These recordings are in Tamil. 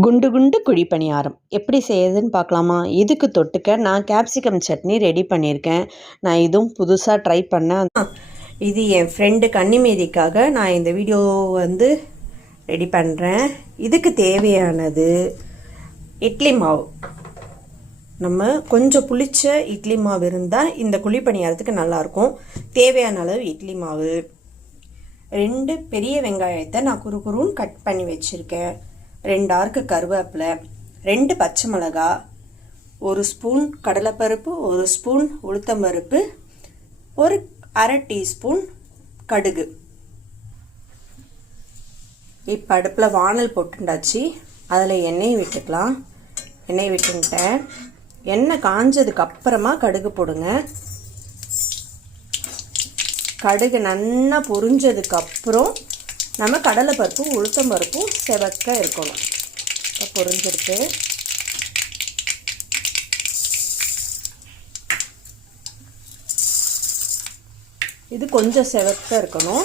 குண்டு குண்டு குழி பணியாரம் எப்படி செய்யுதுன்னு பார்க்கலாமா? இதுக்கு தொட்டுக்க நான் கேப்சிகம் சட்னி ரெடி பண்ணியிருக்கேன். நான் இதுவும் புதுசாக ட்ரை பண்ணேன். இது என் ஃப்ரெண்டு கன்னிமேதிக்காக நான் இந்த வீடியோ வந்து ரெடி பண்ணுறேன் இதுக்கு தேவையானது இட்லி மாவு. நம்ம கொஞ்சம் புளிச்ச இட்லி மாவு இருந்தால் இந்த குழி பணியாரத்துக்கு நல்லாயிருக்கும். தேவையான அளவு இட்லி மாவு. ரெண்டு பெரிய வெங்காயத்தை நான் குறு குறுன்னு கட் பண்ணி வச்சுருக்கேன். ரெண்டு ஆர்க்கு கருவேப்பிலை ரெண்டு பச்சை மிளகா ஒரு ஸ்பூன் கடலைப்பருப்பு ஒரு ஸ்பூன் உளுத்தம்பருப்பு ஒரு அரை டீஸ்பூன் கடுகு. இப்போ அடுப்பில் வானல் போட்டுண்டாச்சு. அதில் எண்ணெய் விட்டுக்கலாம். எண்ணெய் விட்டுட்டேன். எண்ணெய் காஞ்சதுக்கு அப்புறமா கடுகு போடுங்க. கடுகு நல்லா பொரிஞ்சதுக்கப்புறம் நம்ம கடலை பருப்பும் உளுத்தம் பருப்பும் செவக்க இருக்கணும். இப்போ பொரிஞ்சிருக்கு. இது கொஞ்சம் செவக்க இருக்கணும்.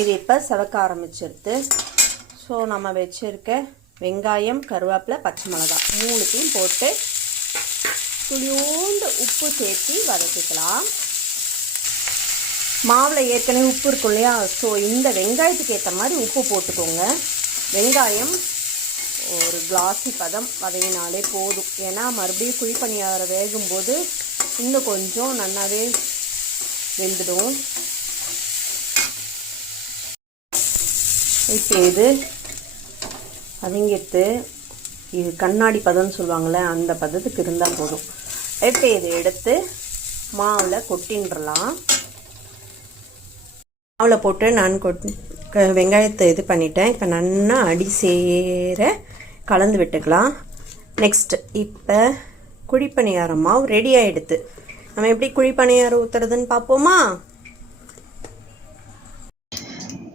இது இப்போ செவக்க ஆரம்பிச்சிருது ஸோ நம்ம வச்சுருக்க வெங்காயம் கருவேப்பிலை பச்சை மிளகாய் மூணுத்தையும் போட்டு துளியோண்டு உப்பு சேர்த்து வதக்கிக்கலாம். மாவில் ஏற்கனவே உப்பு இருக்கும் இல்லையா? ஸோ இந்த வெங்காயத்துக்கு ஏற்ற மாதிரி உப்பு போட்டுக்கோங்க. வெங்காயம் ஒரு கிளாஸி பதம் வதையினாலே போதும். ஏன்னா மறுபடியும் குழி பணியார வேகும்போது இன்னும் கொஞ்சம் நல்லாவே வெந்துடும். இப்போ இது வதங்கிட்டு இது கண்ணாடி பதம்னு சொல்லுவாங்கள்ல அந்த பதத்துக்கு இருந்தால் போதும். இப்போ இதை எடுத்து மாவில் கொட்டின்றலாம். மாவில் போட்டு நான் கொட் வெங்காயத்தை இது பண்ணிட்டேன். இப்போ நன்னா அடி சேர கலந்து விட்டுக்கலாம். நெக்ஸ்ட் இப்போ குழிப்பணியாரம் மாவு ரெடி ஆகிடுது நம்ம எப்படி குழிப்பணியாரம் ஊற்றுறதுன்னு பார்ப்போமா?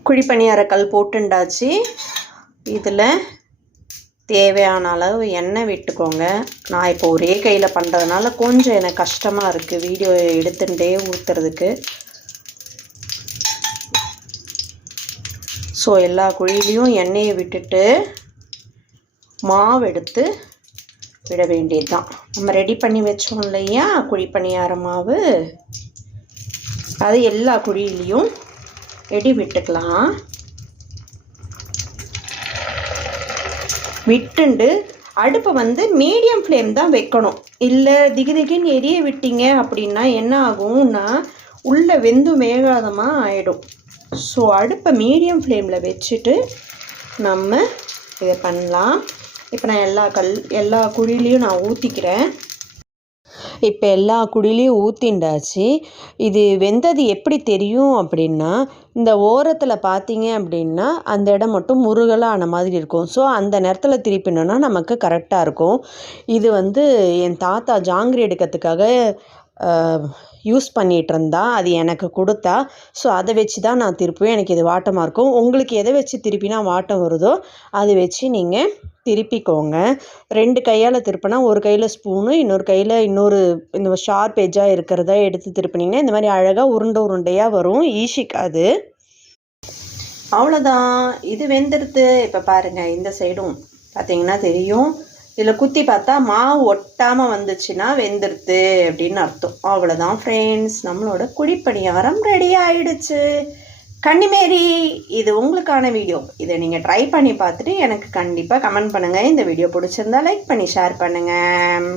குழிப்பணியார கல் போட்டுண்டாச்சு. இதில் தேவையான அளவு எண்ணெய் விட்டுக்கோங்க. நான் இப்போ ஒரே கையில் பண்ணுறதுனால கொஞ்சம் எனக்கு கஷ்டமாக இருக்குது வீடியோ எடுத்துகிட்டே ஊற்றுறதுக்கு ஸோ எல்லா குழியிலையும் எண்ணெயை விட்டுட்டு மாவு எடுத்து விட வேண்டியது தான் நம்ம ரெடி பண்ணி வச்சோம் இல்லையா? குழி பணியார மாவு. அது எல்லா குழியிலையும் எடி விட்டுக்கலாம். விட்டுண்டு அடுப்பை வந்து மீடியம் ஃப்ளேம் தான் வைக்கணும். இல்லை திகு திகுன்னு எரிய விட்டீங்க அப்படின்னா என்ன ஆகும்னா உள்ளே வெந்து வேகாதமாக ஆகிடும் ஸோ அடுப்பை மீடியம் ஃப்ளேமில் வச்சுட்டு நம்ம இதை பண்ணலாம். இப்போ நான் எல்லா கல் எல்லா குழிலையும் நான் ஊற்றிக்கிறேன் இப்போ எல்லா குடிலையும் ஊற்றிண்டாச்சு இது வெந்தது எப்படி தெரியும் அப்படின்னா இந்த ஓரத்தில் பார்த்தீங்க அப்படின்னா அந்த இடம் மட்டும் முருகலான ஆன மாதிரி இருக்கும். ஸோ அந்த நேரத்தில் திருப்பினோன்னா நமக்கு கரெக்டாக இருக்கும். இது வந்து என் தாத்தா ஜாங்கிரி எடுக்கிறதுக்காக யூஸ் பண்ணிகிட்டு இருந்தா அது எனக்கு கொடுத்தா ஸோ அதை வச்சு தான் நான் திருப்புவேன். எனக்கு இது வாட்டமாக இருக்கும். உங்களுக்கு எதை வச்சு திருப்பினா வாட்டம் வருதோ அதை வச்சு நீங்கள் திருப்பிக்கோங்க. ரெண்டு கையால் திருப்பினா ஒரு கையில் ஸ்பூனு இன்னொரு கையில் இன்னொரு இந்த ஷார்ப் எஜ்ஜாக இருக்கிறத எடுத்து திருப்பினீங்கன்னா இந்த மாதிரி அழகாக உருண்டை உருண்டையாக வரும். ஈஷிக்காது அவ்வளோதான் இது வெந்துடுது இப்போ பாருங்கள் இந்த சைடும் பார்த்தீங்கன்னா தெரியும். இதில் குத்தி பார்த்தா மாவு ஒட்டாமல் வந்துச்சுன்னா வெந்துடுது அப்படின்னு அர்த்தம். அவ்வளோதான் ஃப்ரெண்ட்ஸ் நம்மளோட குழிப்பணியாரம் ரெடி ஆயிடுச்சு. கன்னிமேரி இது உங்களுக்கான வீடியோ. இதை நீங்கள் ட்ரை பண்ணி பார்த்துட்டு எனக்கு கண்டிப்பாக கமெண்ட் பண்ணுங்கள் இந்த வீடியோ பிடிச்சிருந்தா லைக் பண்ணி ஷேர் பண்ணுங்கள்